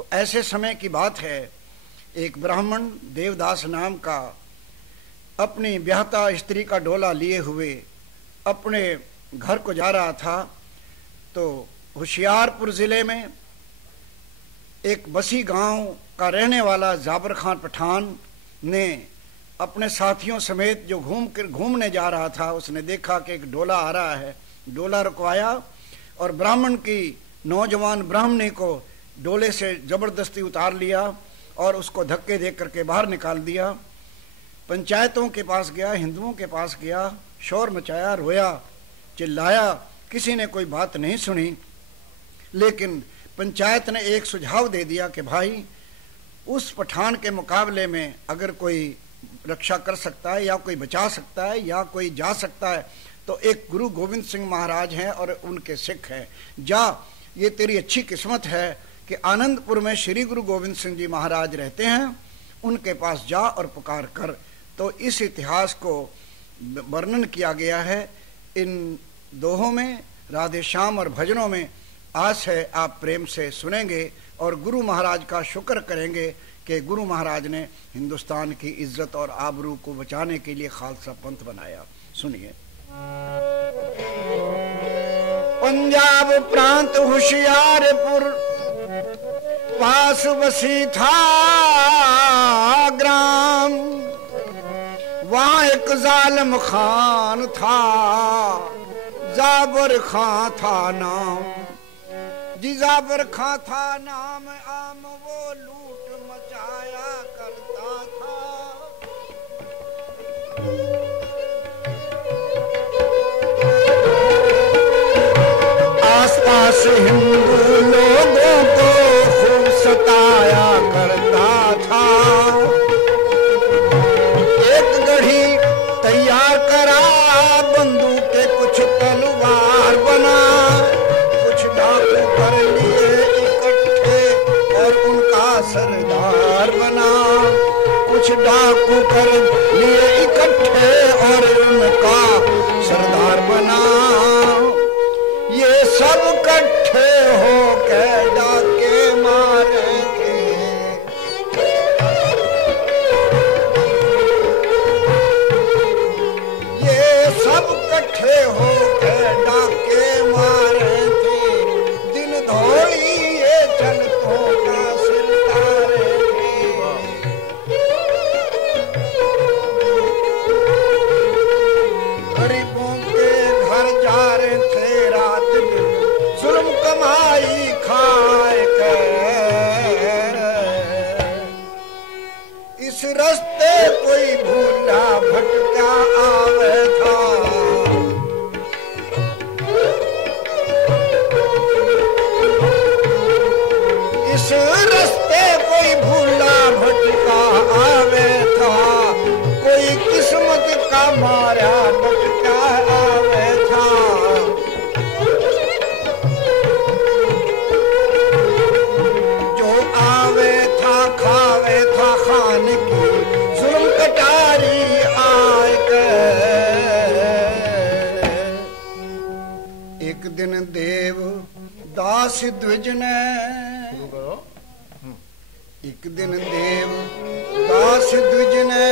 तो ऐसे समय की बात है, एक ब्राह्मण देवदास नाम का अपनी ब्याहता स्त्री का डोला लिए हुए अपने घर को जा रहा था। तो होशियारपुर जिले में एक बसी गांव का रहने वाला जाबर खान पठान ने अपने साथियों समेत जो घूमने जा रहा था, उसने देखा कि एक डोला आ रहा है। डोला रुकवाया और ब्राह्मण की नौजवान ब्राह्मणी को डोले से जबरदस्ती उतार लिया और उसको धक्के दे करके बाहर निकाल दिया। पंचायतों के पास गया, हिंदुओं के पास गया, शोर मचाया, रोया, चिल्लाया, किसी ने कोई बात नहीं सुनी। लेकिन पंचायत ने एक सुझाव दे दिया कि भाई उस पठान के मुकाबले में अगर कोई रक्षा कर सकता है या कोई बचा सकता है या कोई जा सकता है तो एक गुरु गोविंद सिंह महाराज हैं और उनके सिख हैं। जा, ये तेरी अच्छी किस्मत है कि आनंदपुर में श्री गुरु गोविंद सिंह जी महाराज रहते हैं, उनके पास जा और पुकार कर। तो इस इतिहास को वर्णन किया गया है इन दोहों में, राधे श्याम और भजनों में। आस है आप प्रेम से सुनेंगे और गुरु महाराज का शुक्र करेंगे कि गुरु महाराज ने हिंदुस्तान की इज्जत और आबरू को बचाने के लिए खालसा पंथ बनाया। सुनिए। पंजाब प्रांत होशियारपुर पास बसी था ग्राम, वहां एक जालिम खान था, जाबर खां था नाम। जी जाबर खां था नाम, आम वो लूट मचाया करता था। आसपास हिंदू लोगों को खूब सताया करता था। एक गढ़ी तैयार करा, बंदूक के कुछ तलवार बना, कुछ डाकू कर लिए इकट्ठे और उनका सरदार बना। कुछ डाकू कर लिए इकट्ठे और उनका सरदार बना। ये सब इकट्ठे हो के डाके मारेंगे। ये सब इकट्ठे हो के डाके मारे थे। दिन धोड़ी ये जनतों का सिर तारे थे। गरीबों के घर जा रहे थे, रात दिन जुल्म कमाई खाए कर। इस रास्ते कोई भूला भटका आवे था। इस रास्ते कोई भूला भटका आवे था। कोई किस्मत का मारा भटका आवे था। जो आवे था खावे था खान की जुल्म कटारी आए कर। एक दिन देव दास द्विज ने, एक दिन देव दास द्विज ने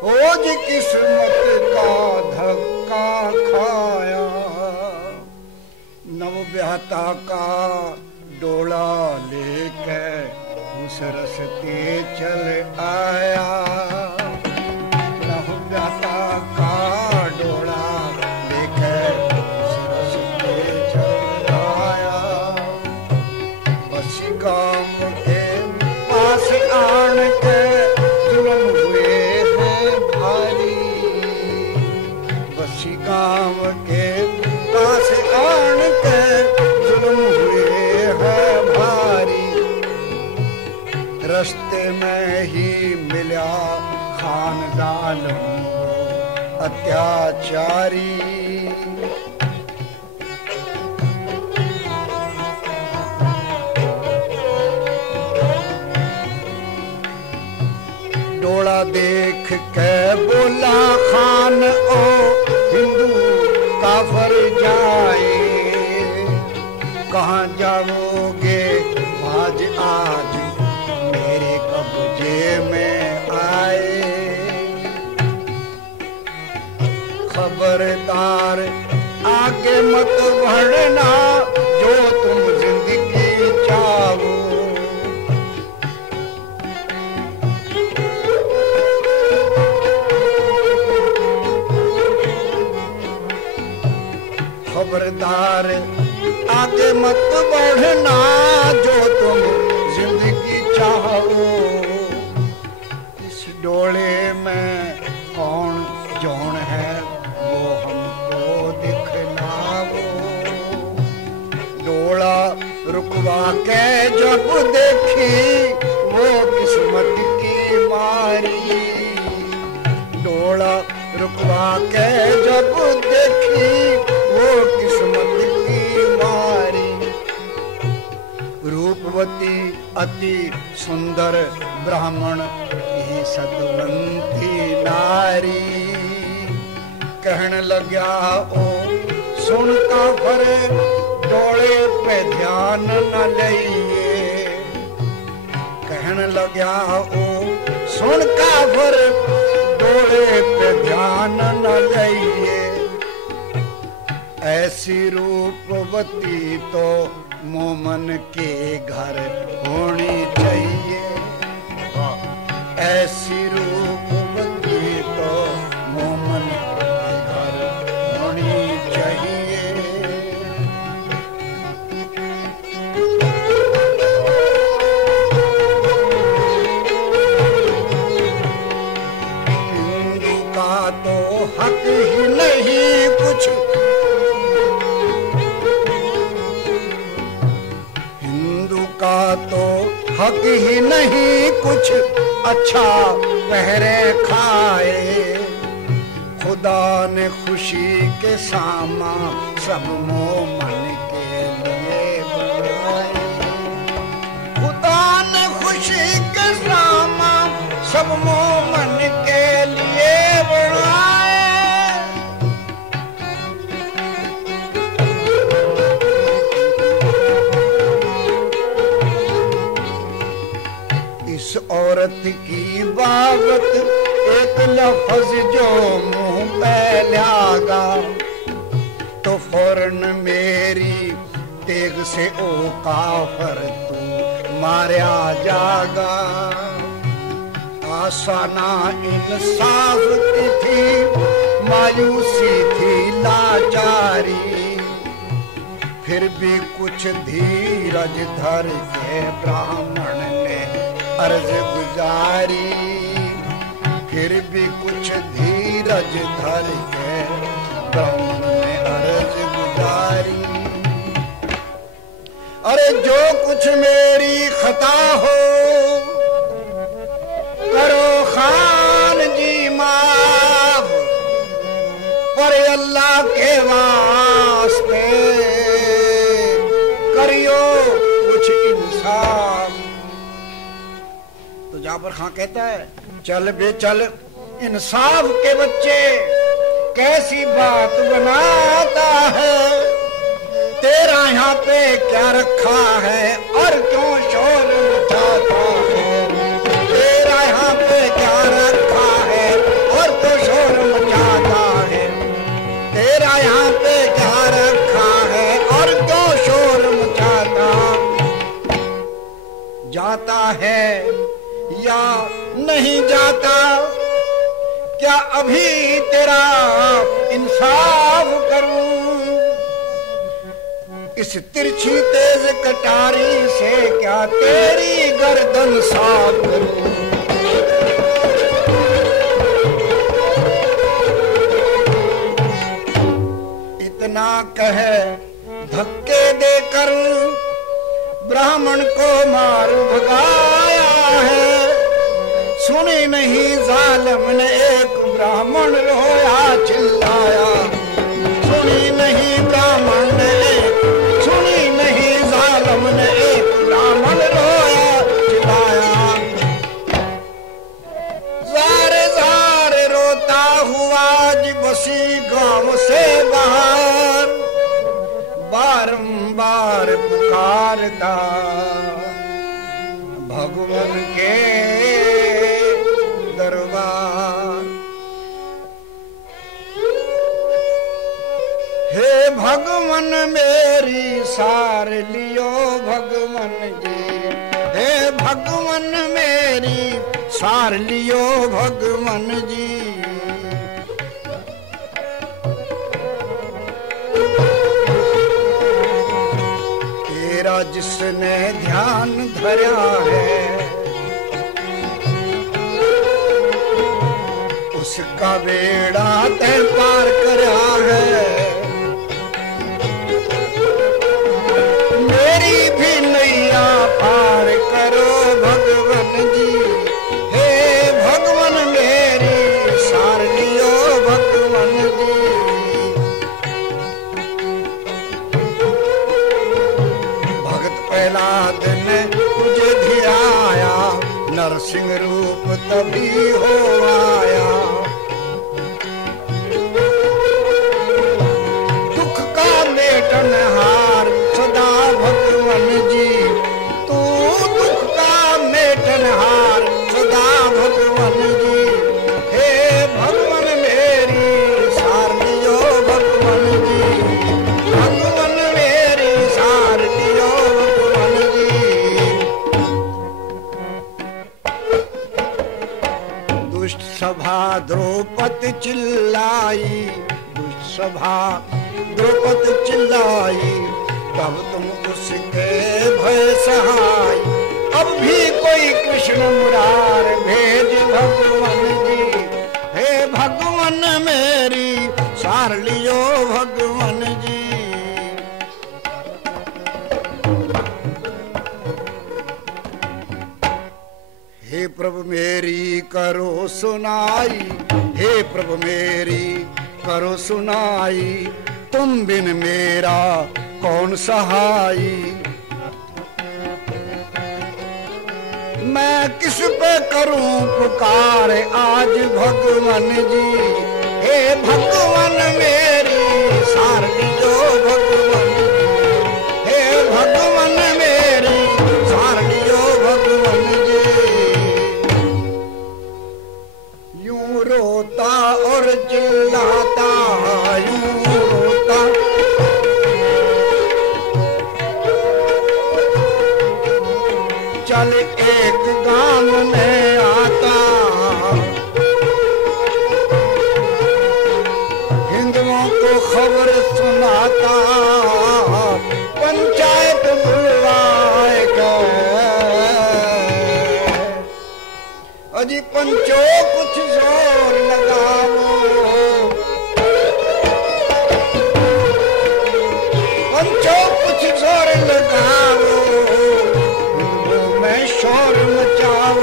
खोज किस्मत का धक्का खाया। नव ब्याहता का डोला लेके उस रस्ते चल आया। नव ब्याहता का डोला लेके उस रस्ते चल आया। बसी गांव के पास आन के जुल्म हुए हैं भारी। बसी गांव के पास आन के जुल्म हुए हैं भारी। रस्ते में ही मिला खान जालिम अत्याचारी। डोला देख के बोला खान, ओ हिंदू काफर जाए, कहाँ जाओगे आज आ आगे मत बढ़ना जो तुम जिंदगी चाहो। खबरदार आगे मत बढ़ना जो तुम जिंदगी चाहो। इस डोले में कौन जौन है वो हमको दिखलाओ। डोला रुकवा के जब देखी वो किस्मत की मारी। डोला रुकवा के जब देखी वो किस्मत की मारी। रूपवती अति सुंदर ब्राह्मण ही सतवंती नारी। कहने लग्या ओ सुन काफर डोले पे ध्यान न लइए। कहने लग्या ओ सुन काफर डोले पे ध्यान न लइए। ऐसी रूपवती तो मोमन के घर होनी चाहिए। ऐसी रूपवती तो मोमन के घर होनी चाहिए। हिंदू का तो हक ही नहीं कुछ। का तो हक ही नहीं कुछ अच्छा पहरे खाए। खुदा ने खुशी के सामा सब मोमन के लिए बनाए। खुदा ने खुशी के सामा सब मोमन के लिए बनाए। इस औरत की बाबत एक लफ्ज जो मुंह पे लागा तो फौरन मेरी तेग से ओ काफर तू मारा जागा। आसाना इंसाफ की थी मायूसी थी लाचारी। फिर भी कुछ धीरज धर के ब्राह्मण ने अर्ज गुजारी। फिर भी कुछ धीरज धर के ब्राह्मण ने अर्ज गुजारी। अरे जो कुछ मेरी खता हो करो खान जी माफ। पर अल्लाह के वास्ते करियो कुछ इंसाफ। तो जाफर खां कहता है चल बे चल इंसाफ के बच्चे कैसी बात बनाता है। तेरा यहाँ पे क्या रखा है और क्यों शोर मचाता है। तेरा यहाँ पे क्या रखा है और तो शोर मचाता है। तेरा यहाँ पे क्या रखा है और क्यों शोर मचाता। जाता है या नहीं जाता क्या अभी तेरा इंसाफ करूं। इस तिरछी तेज कटारी से क्या तेरी गर्दन साफ करूं। इतना कहे धक्के देकर ब्राह्मण को मार भगाया है। सुनी नहीं जालिम ने एक ब्राह्मण रोया चिल्लाया। सुनी नहीं ब्राह्मण ने सुनी नहीं जालिम ने एक ब्राह्मण रोया चिल्लाया। ज़ारे ज़ारे रोता हुआ बसी गांव से बाहर बारंबार पुकारता भगवान के दरबार। हे भगवान भगवन मेरी सार लियो भगवन जी, हे भगवन मेरी सार लियो भगवन जी। तेरा जिसने ध्यान धरा है उसका बेड़ा तैर पार करा है। मेरी भी नैया पार करो भगवन जी, हे भगवन मेरी सार लियो भगवन जी। भगत प्रहलाद ने तुझे धियाया, नरसिंह रूप तभी हो आया। हार सदा भगवन जी, तू दुख का मेटनहार सदा भगवन जी, हे भगवन मेरी सार लियो भगवन जी, भगवन मेरी सार लियो भगवन जी। दुष्ट सभा द्रौपदी चिल्लाई, दुष्ट सभा द्रौपदी चिल्लाई, तब तुम उसके भय सहाय। अब भी कोई कृष्ण मुरार भेज भगवन जी, हे भगवन मेरी सार लियो भगवन जी। हे प्रभु मेरी करो सुनाई, हे प्रभु मेरी करो सुनाई, तुम बिन मेरा कौन सहाई। मैं किस पे करूं पुकार आज भगवन जी, हे भगवन मेरी सार लियो भगवन जी, हे भगवन मेरी सार लियो भगवन जी। यूं रोता और चिल्लाता, यूं रोता चल एक गांव में आता, हिंदुओं को खबर सुनाता, पंचायत बुलवाए गए। अजी पंचो कुछ जोर लगाओ, पंचो कुछ जोर लगाओ, मैं शोर मचाओ।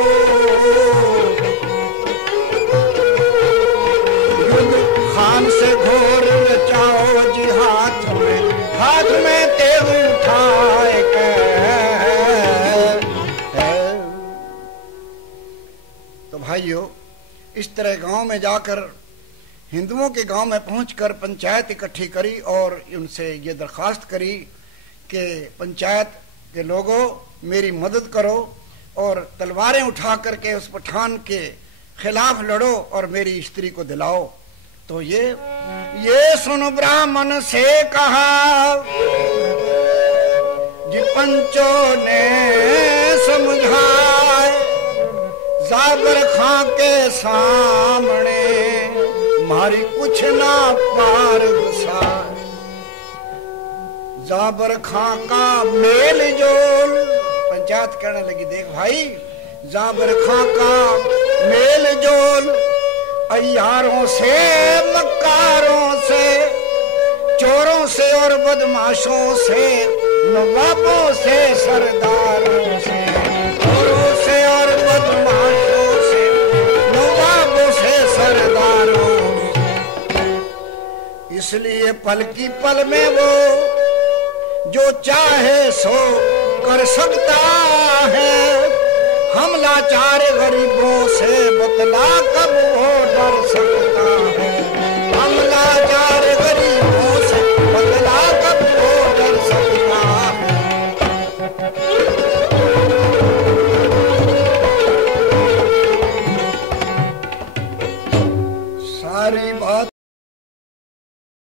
युद्ध खान से घोर रचाओ जी, हाथ में तेग उठाए के। तो भाइयों, इस तरह गांव में जाकर, हिंदुओं के गांव में पहुंचकर पंचायत इकट्ठी करी और उनसे ये दरख्वास्त करी कि पंचायत के लोगों मेरी मदद करो और तलवारें उठा करके उस पठान के खिलाफ लड़ो और मेरी स्त्री को दिलाओ। तो ये सुन ब्राह्मण से कहा जी, पंचों ने समझाए, जाबर खां के सामने मारी कुछ ना पार घुसाए। जाबर खां का मेल जोल, पंचायत कहने लगी, देख भाई, जाबर खां का मेल जोल अय्यारों से, मक्कारों से, चोरों से और बदमाशों से, नवाबों से, सरदारों से, चोरों से और बदमाशों से, नवाबों से, सरदारों से। इसलिए पल की पल में वो जो चाहे सो कर सकता है। हम लाचार गरीबों से बतला कब वो डर सकता है। हम लाचार गरीबों से बतला कब वो डर सकता है। सारी बात